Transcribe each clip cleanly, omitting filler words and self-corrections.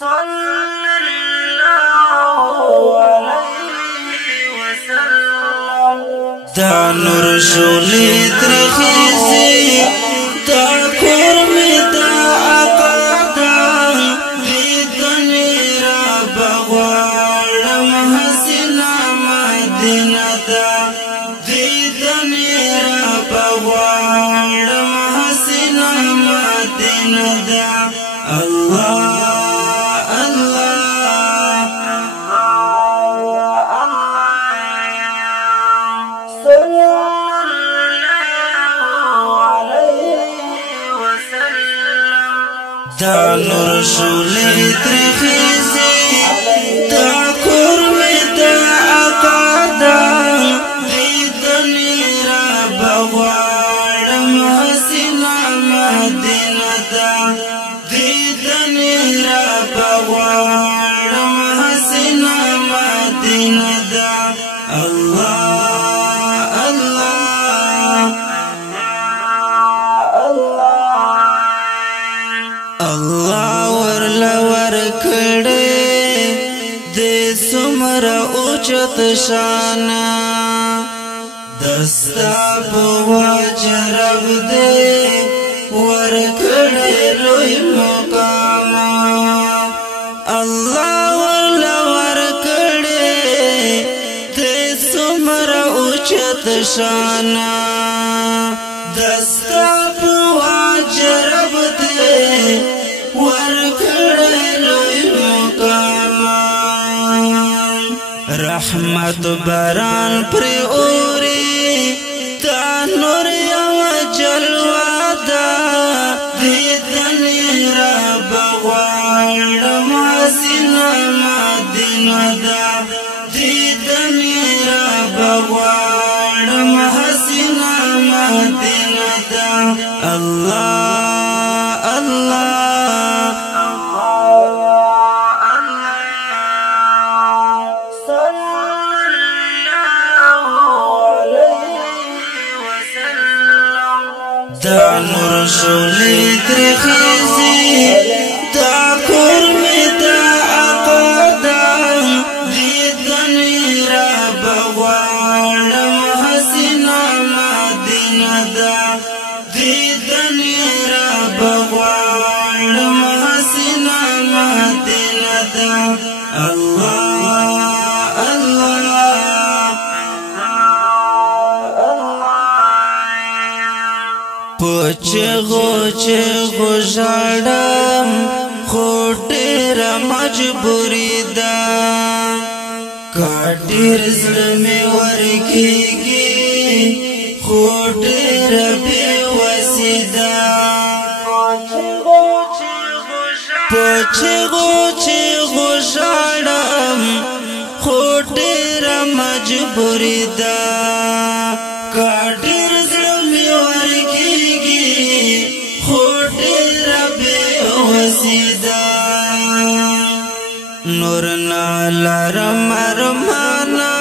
صلى الله عليه وسلم. دا نور شولې ترخیزي دا کور می دا آقادا دیدنی را بغوارم حسنا مدینه دا دیدنی را بغوارم حسنا مدینه دا الله دا نور شولې ترخیزي دا کور می دا آقادا دیدنی را بغوارم حسنا مدینه دا دیدنی را بغوارم حسنا مدینه دا الله الله ورلا ورکړې دې سمرا اوچت شان دستا په وجرب دې ورکړې لوی مقام الله ورلا ورکړې دې سمرا اوچت شان دستا په وجرب دې رحمت باران پر اوري تا نور یو جلوه دا دیدنی را بغوارم حسنا مدینه دا دیدنی را بغوارم حسنا مدینه دا الله دا نور شولې ترخیزي دا کور می دا آقادا دیدنی را بغوارم حسنا مدینه دا دیدنی را بغوارم حسنا مدینه دا الله چغو ژړم خو ډېره مجبوري ده که ډېر زړه مې ورکېږي خو ډېره بېوسي ده په چغو ژړم خو ډېره مجبوري ده که ډېر زړه مې ورکېږي نور نالرم ارمانا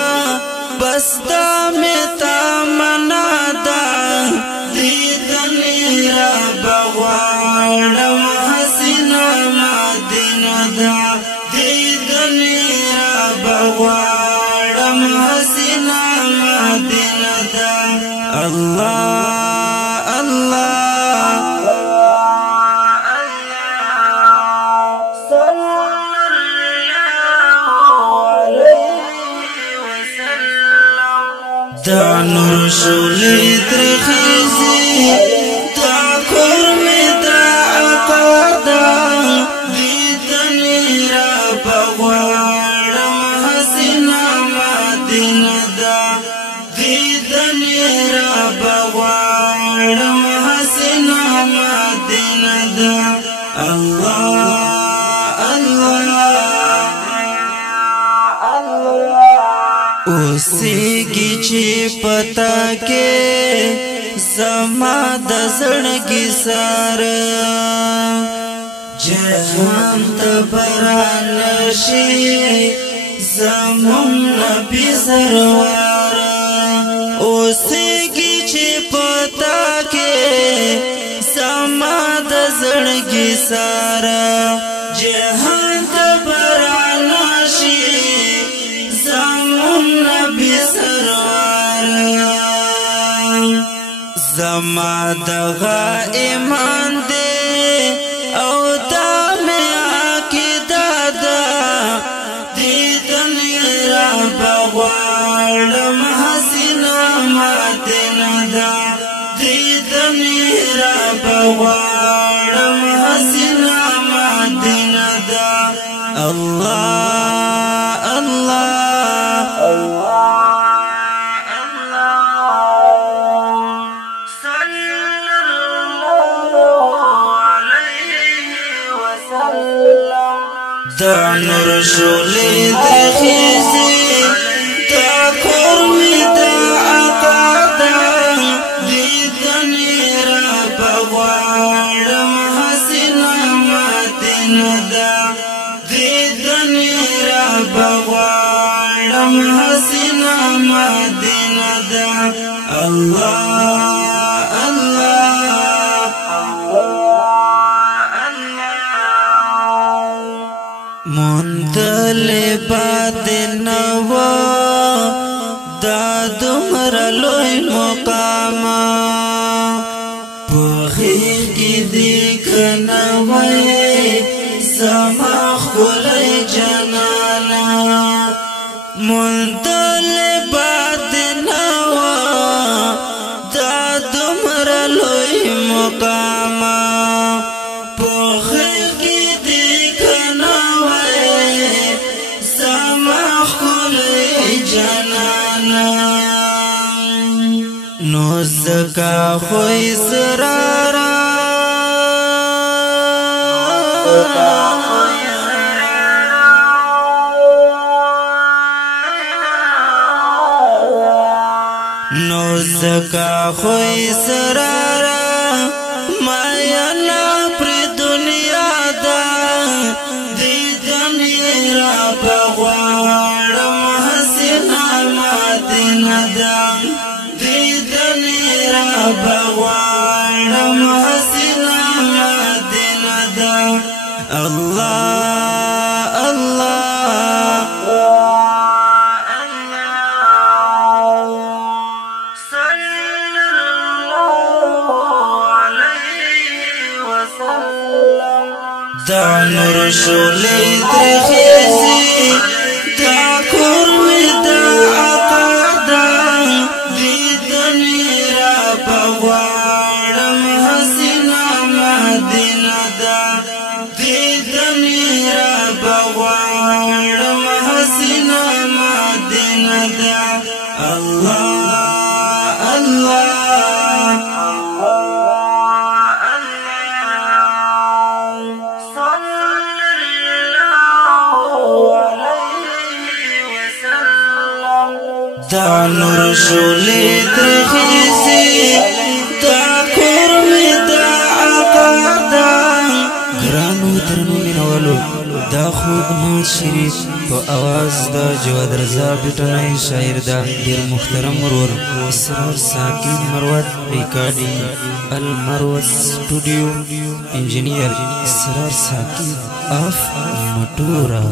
بستا میں تامنا دا دیدنی را بغوارم حسنا مدینه دا دیدنی را بغوارم حسنا مدینه دا الله دا نور شولې ترخیزي دا کور می دا آقادا دیدنی را بغوارم حسنا مدینه دا دیدنی را بغوارم حسنا مدینه دا الله اوسېږي چې پتا کې زما د زړګي سره جهان ته بران شي زمون نبي سرور اوسېږي چې پتا کې زما د زړګي سره جهان تبرانشي زمون نبی سرور زما دغا ایمان دے او دا میں عقیدہ دا دیدن رب غوارم حسنا ماتنا دا دیدن رب غوارم حسنا ماتنا دا اللہ اللہ دا نور شولی دخیزی دا کرمی دا عقادا دیدنی را بغوارم حسنا ماتنا دا دیدنی را بغوارم حسنا ماتنا دا اللہ اللہ منتل باد نوا دا دمر لوی مقاما پوخی کی دیکھ نوی زما خلی جنانا منتل باد نوا دا دمر لوی مقاما پوخی کی دیکھ نو زکا خوی سرارا نو زکا خوی سرارا مایا نا پر دنیا دا دیدن را بغوارم حسنا ماتنا دا بغوارم حسنا ماتنا دا اللہ اللہ صلی اللہ علیہ وسلم دا نور شولی درخیزی دا کرمی دا عقادا دیدنی بغوارم حسنا ماتنا دا دیدنی را بغوارم حسنا ماتنا دا اللہ اللہ صلی اللہ علیہ وسلم دا نور شولی درخیزی دا کرمی دا عقادا گرانو درنو مینوالو دا خوب ناز شریف په آواز دا جواد رضا بیٹنائی شاعر دا دیر محترم مرور اسرار ساکین مروت ریکارڈنگ المروت سٹوڈیو انجینئر اسرار ساکین آف مٹورا.